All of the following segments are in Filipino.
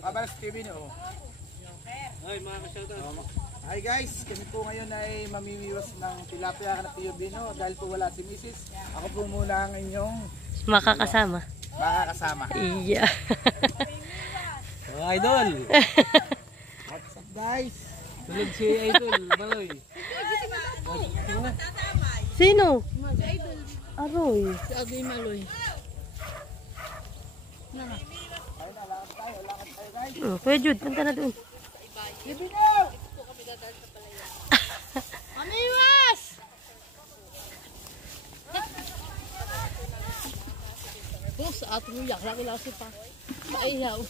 Pabalas TV niyo. Ay, mga ka-shoutout. Hi guys, kami po ngayon ay mamimiwas ng tilapia na Tio Bino dahil po wala si Mrs. Ako po muna ang inyong makakasama. Iya. Mga idol. What's up guys? Tulog si idol, Baloy. Sino? Si Idol. Aroy. Si Agoy Maloy. Kuya Jude, punta na doon. Mamiwas! Oh, sa ating uyak, laki-laki pa. Kailaw.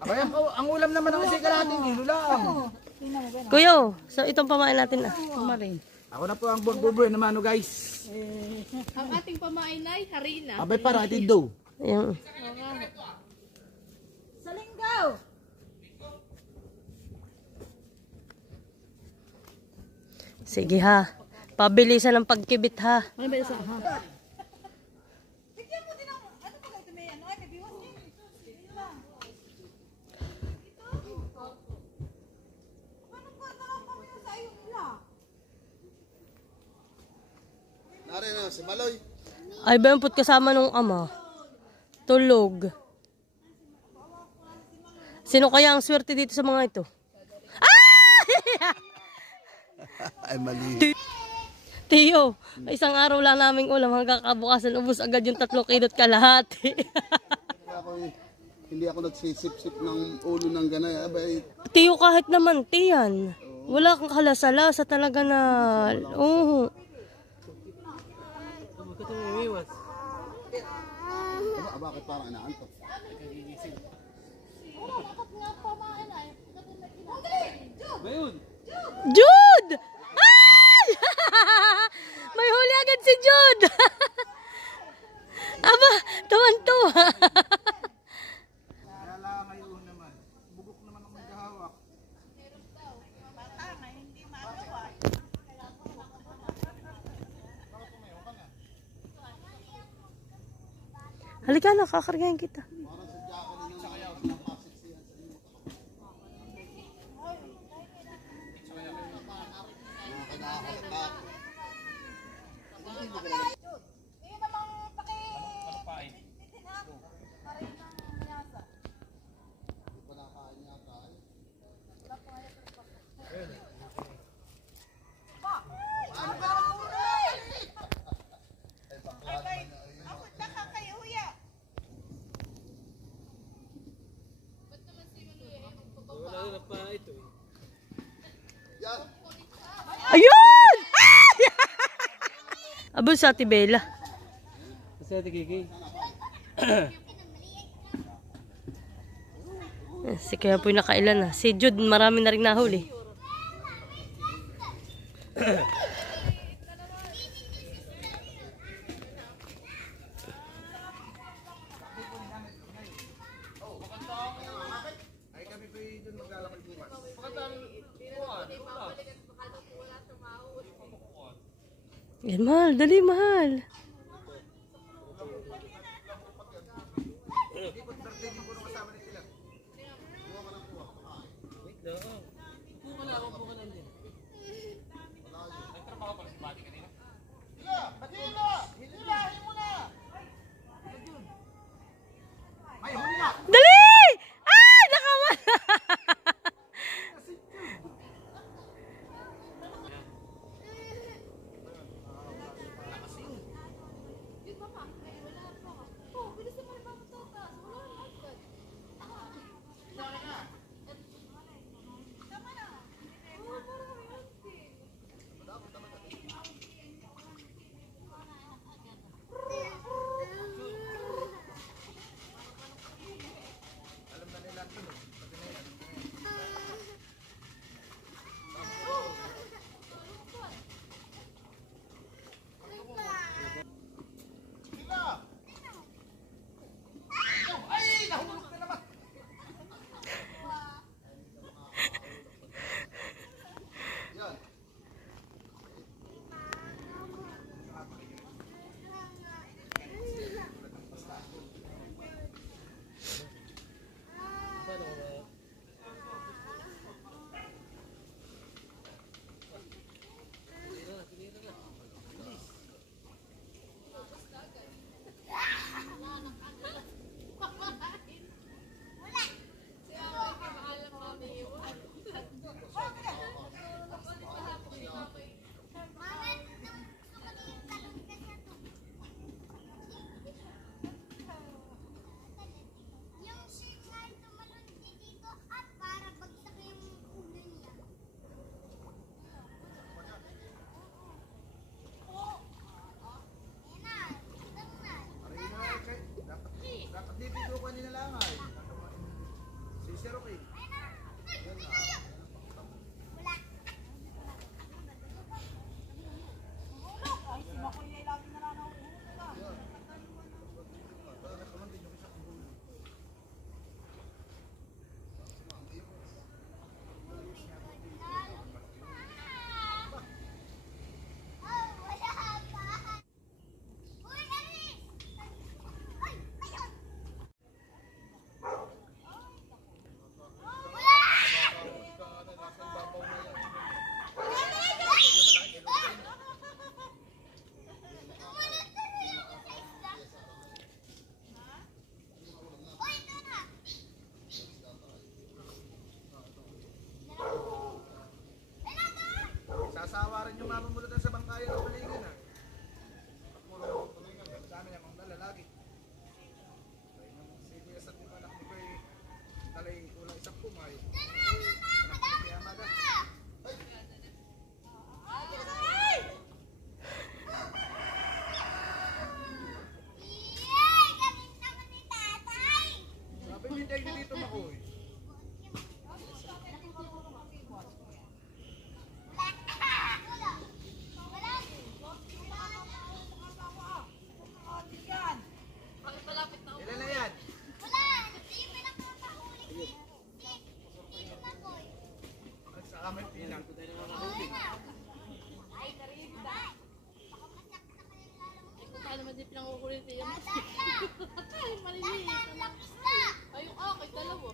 Abay, ang ulam naman ng isika natin, hilo lang. Kuya, so itong pamain natin na. Kumarin. Ako na po ang bubuhay naman guys. Ang ating pamain ay harina. Abay para atin daw. Ayan. Sa linggaw! Sige ha. Pabilisan ng pagkibit ha. Ano ba isa? Ha? Nari na si Maloy. Ay ba yung put kasama nung ama? Tulog. Sino kaya ang swerte dito sa mga ito? Ay mali. Tiyo, isang araw lang naming ulam hanggang kabukasan ubos agad yung 3 kilot kalahati. Hindi ako nagsisip-sip ng ulo ng ganay. Abay, Tiyo kahit naman tiyan. Wala kang kalasa-lasa talaga na. Oo. bakit parang inaantok? Mayun. Jude! Ay! May huli agad si Jude! Aba, tuwan-tuwa. Wala ngayon naman. Bugok naman ang maghahawak. Halika na, kakargahin kita. Ayun! Abo sa Ate Bella. Kasi Ate Kiki. Si kaya po'y nakailan na. Si Jude marami na rin nahuli. Yan, mahal. Dali, mahal. Dali! Ay! Nakawala!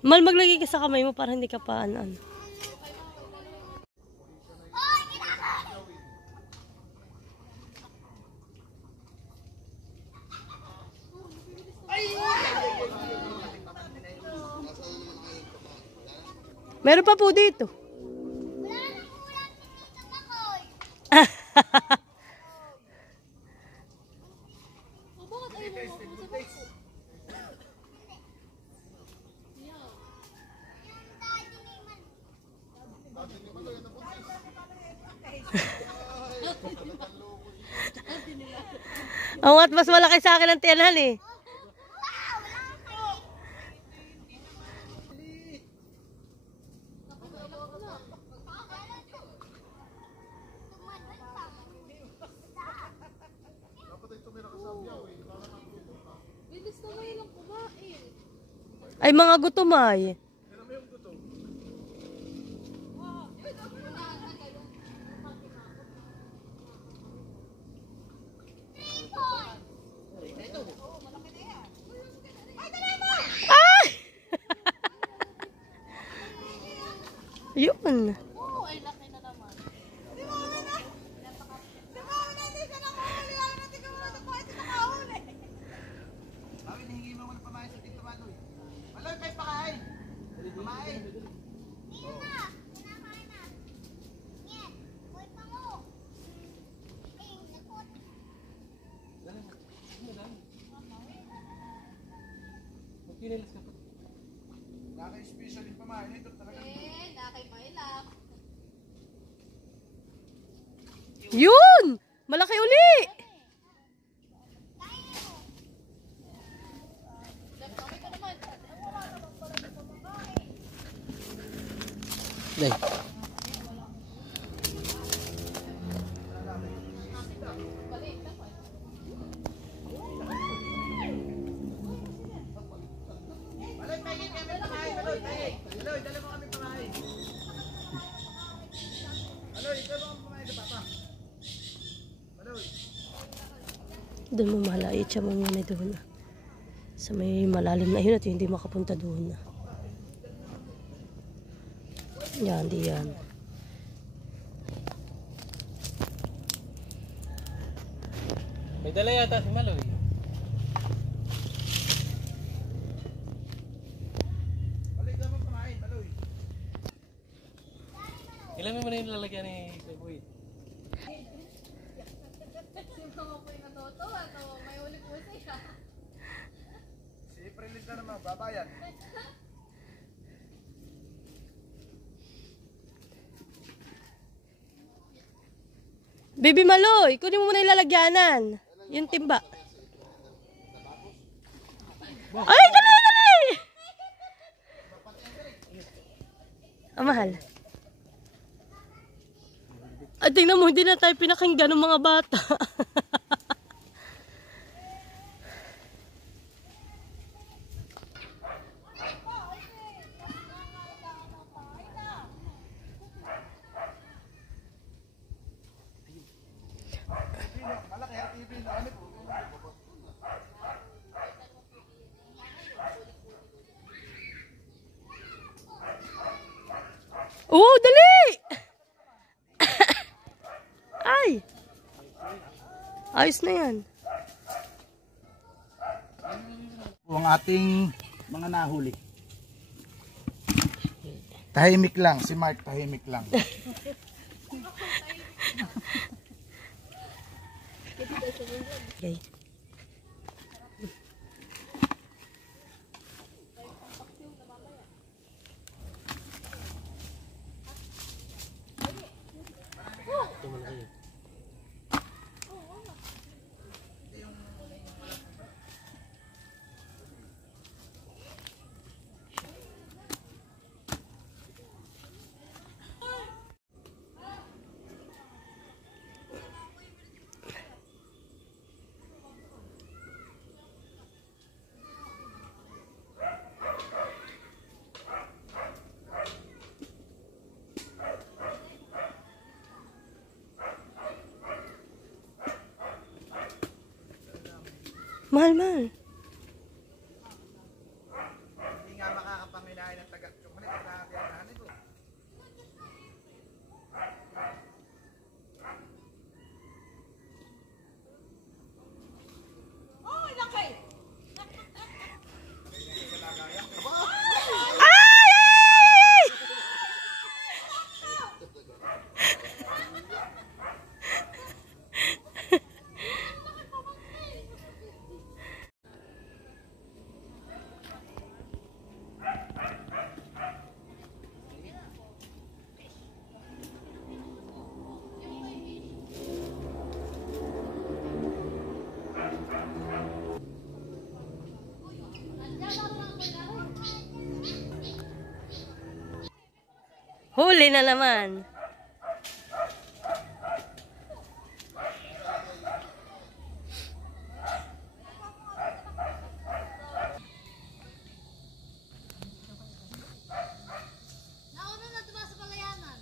Mal, maglagay ka sa kamay mo para hindi ka pa ano. Meron pa po dito. Oo, at mas malaki sa akin ang tiyanan eh. Ay, mga gutom ay. Ay! Yun. Bawin, hingi mo muna pamain sa Tito Manoy. Maloy, kayo pakain. Pamain. Magkinilis ka pa. Naka-special yung pamain. Ito talaga. Yun! Malaki uli! Day. Maloy, pahingin kami pamain. Maloy, pahingin. Maloy, dala mo kami pamain. Maloy, dala mo kami pamain sa papa. Maloy. Doon mo malait siya mo muna doon. Sa may malalim na yun at hindi makapunta doon. Yan, di yan. May dala yata si Maloy. Maloy, dala mo pamain. Maloy. Ilan mo na yung lalagyan ni Kuya Boy? Si Prelis na naman, babayan. Baby Maloy, kunin mo muna yung lalagyanan. Yung timba. Ay, dali, dali! Ah, mahal. At tingnan mo, hindi na tayo pinakinggan ng mga bata. Malaki ha, TV na ano po. Oo, dali! Ay! Ayos na yan. Ang ating mga nahuli. Tahimik lang, si Mark tahimik lang. Okay. Mahal, mahal. Hindi nga makakapanginain ng Huli na naman. Nauna na tumas sa palayanan.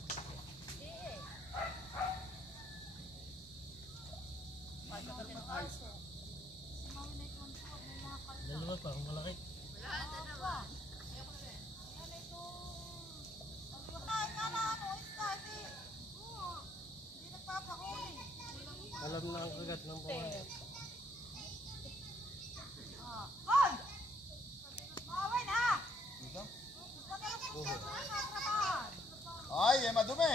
Dalawa pa, kung malaki. Alam na ang kagat ng buhay. Ay, madumi.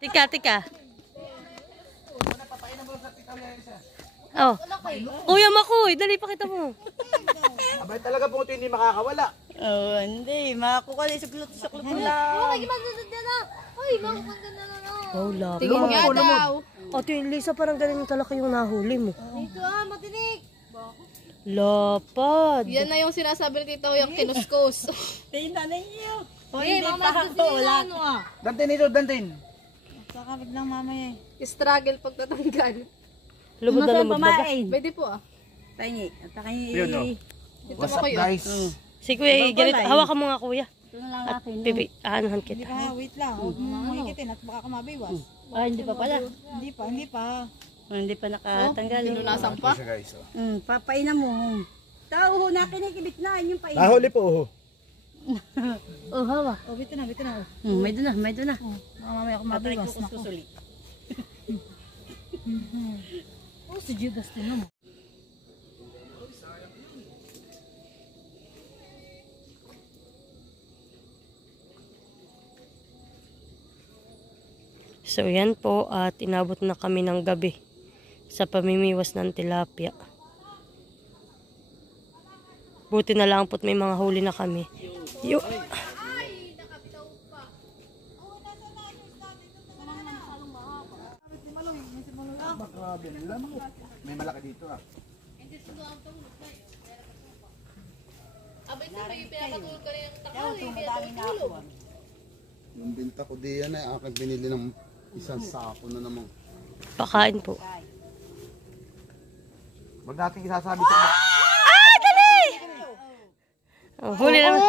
Tika. Oh. Kuya Makoy, dali pakita mo. Abay talaga po ito hindi makakawala. Oh, hindi. Makakukuha suklot-suklot mo lang. Ay, magdadad na. Ay, magdadad na. Oh, lapad. Tingin nga daw. Ate Lisa, parang ganun kalaki yung nahuli mo. Dito matinig. Lapad. Yan na yung sinasabi ni Tito yung kinuskus. Tingnan ninyo. O, Eh, hindi mamaya pa sa ako. Wala. ano ah. Dantin ito, dantin. Kakabig lang mamaya. Struggle pagtatanggal. Lubod na lumod baga. Pwede po ah. Taingi. At takingi. Yun, no? Ito What's mo up kayo. guys? Si Kuya, ganito. Hawakan mo nga Kuya. Ito na lang At akin. pipi, anuhan kita. Wait lang. Huwag mo makikitin at baka ka mabiwas. Ah, hindi pa pala. Hindi pa. Hindi pa nakatanggal. Pinunasan pa. Siya guys. Oh. Papainan mo. Tao ho na kinikibit na. Yung pain. Nahuli po. Oh, hawa. Oh, bito na. May doon na. Baka mamaya ako mabiwas. Susuli. Oh, si Judas din mo. So yan po at inabot na kami ng gabi sa pamimiwas ng tilapia. Buti na lang po't may mga huli na kami. Yo. May malaki dito ah. Abay sa may pinapatulog ka rin yung takal. Pinapatulog. Yung binta ko diyan ay aking binili ng isang sako na namang. Pakain po. Huwag natin isasabi sa iba. Oh, huli naman.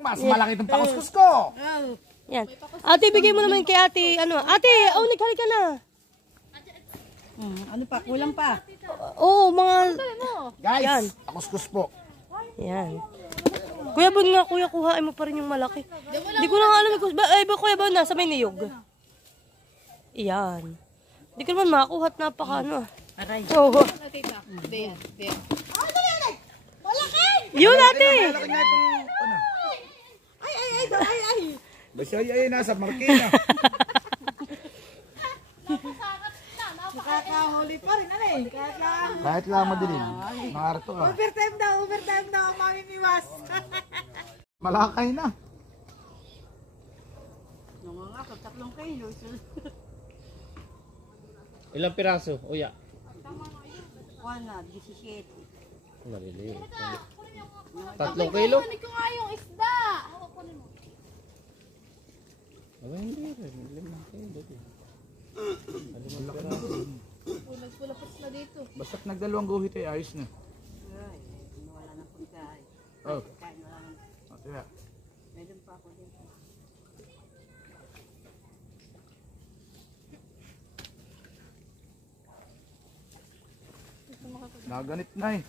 Mas malaki itong pakuskus ko. Yan. Ate, bigay mo naman kay ate. Ate, naghalika ka na. Ano pa? Kulang pa. Oo, mga... Guys, Yan. pakuskus po. Yan. Kuya, bun nga, kuya, kuhain mo pa rin yung malaki. Di ko na nga alam. Kuya, ba, nasa may niyog. Yan. Di ko naman makakuha at napaka Aray. Oo. Tita. There. Yun, ate. Malaki nga itong ano. Ay. Basta ay nasa markina. Nakakahuli pa rin. Ano eh? Kahit lang madilim. Nangarto ah. Overtime daw. Mamimiwas. Malakay na. Nangangakot, 3 kilo. Ilang piraso? Uya. 17. Maliliit. 3 kilo? Kunin ko nga yung isda. Aba, hindi rin. 5 kilo. Nagpulapos na dito. Basta't nagdalawang guhit ay ayos na. Wala na pagkain. Oh. Kain wala na. Kaya. Meron pa ako dito. Naganit na eh.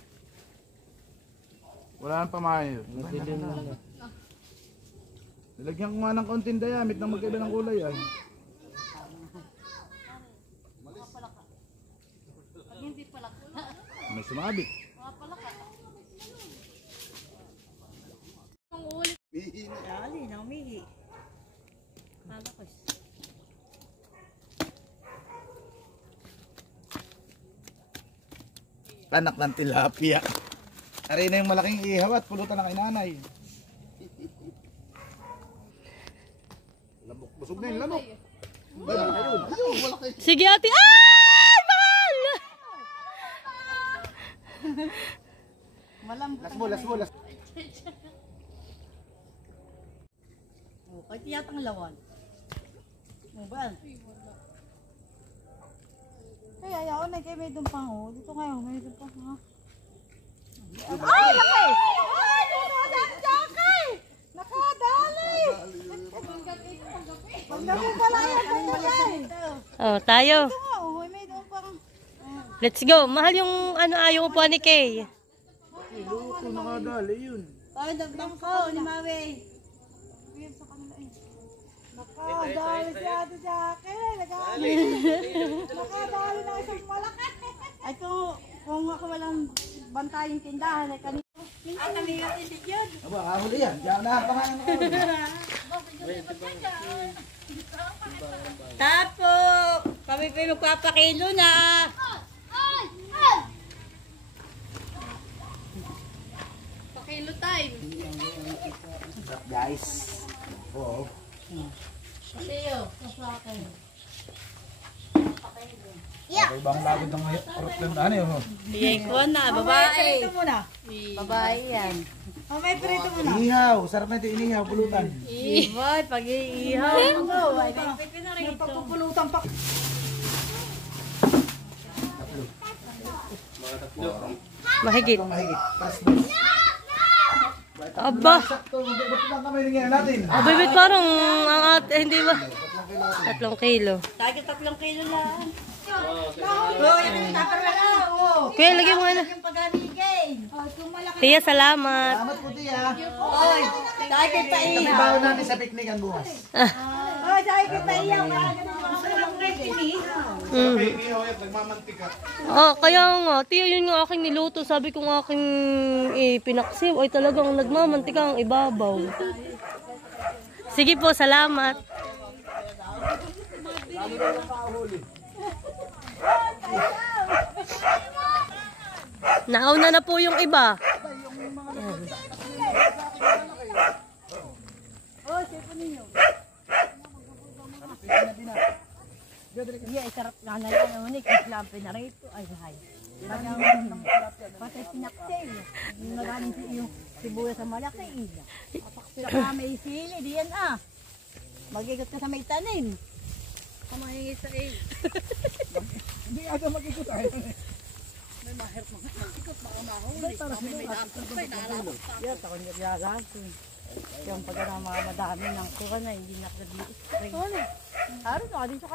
Wala nang pamahay. Madilim na. Nilagyan ko nga ng konting dayamit na magkaiba ng kulay ay. May sumabit. Dali, naumihi. Malakas. Anak ng tilapia. Aray na yung malaking ihaw at pulutan ng inanay. Labok. Busog na yung labok. Sige, ate. Ay, mahal! Malambot. Last ball. Oh, kahit yatang lawan. Ano ba? Ay, ayaw na kayo may dumpang oh. Dito kayo, may dumpang ha. Ay, laki! Ay, nakadali Jackie! Nakadali! Paggabi pala yan, paggabi. Oh, tayo. Ito nga, oh, may dumpang. Let's go. Mahal yung ayaw ko po ni Kay. Luto, nakadali yun. Ay, dumpang ko ni Maui. Nakadali si Ate Jackie. Nakadali na isang malaki. Ay, kung ako walang bantayin tindahan, ay kanina. Ang nangyayari din yun. Aba, kahuli yan. Diyan na pangalan ko. Tapo! Kami pinagpapakilo na. Pakilo time. Guys. Oo. Siyo, sa akin. Okay, bang lagod ng kurot ng ano yun? Bigay ko na, babae. Prito muna. Babae yan. May prito muna. Inihaw. Sarap na ito inihaw. Pulutan. Boy, pag-iihaw. Ay, may pagpupulutan pa. Mahigit. Mahigit. Tapos dos. Aba. Sakto. Ba't lang kami nangyayari natin? Bibit parang ang hindi ba? 3 kilo. Tayo 3 kilo lang. Oo, yan ang taparwala. Kuya, lagyan mo na. Yung pag-amigay. Kung malaki. Tiya, salamat. Salamat po, tiya. Oy, tayo pa Kami iyaw. bawa namin sa picnic ang bukas. Oy, tayo pa iyaw. Oh, kaya nga, tiya, yun nga aking niluto. Sabi ko nga aking pinaksiw. Ay talagang nagmamantika ang ibabaw. Sige po, salamat. Nauna na po yung iba. Iya, sarap nga na yan. Unik, islampe na rito. Ay, hay. Patay pinaksil. Yung nagaling yung sibuyas sa malaki. Papaksila ka may sili. Diyan ah. Mag-ikot ka sa may tanim. Kumahingi sa A. Hindi ata mag-ikot tayo. May mahirap mga ikot, baka mahuli. Kami may dapat pa, inaalapot pa. Yan, ako naglagas. Yung pagka na mga madami ng kuha na, hindi nakadili. Araw na, din sa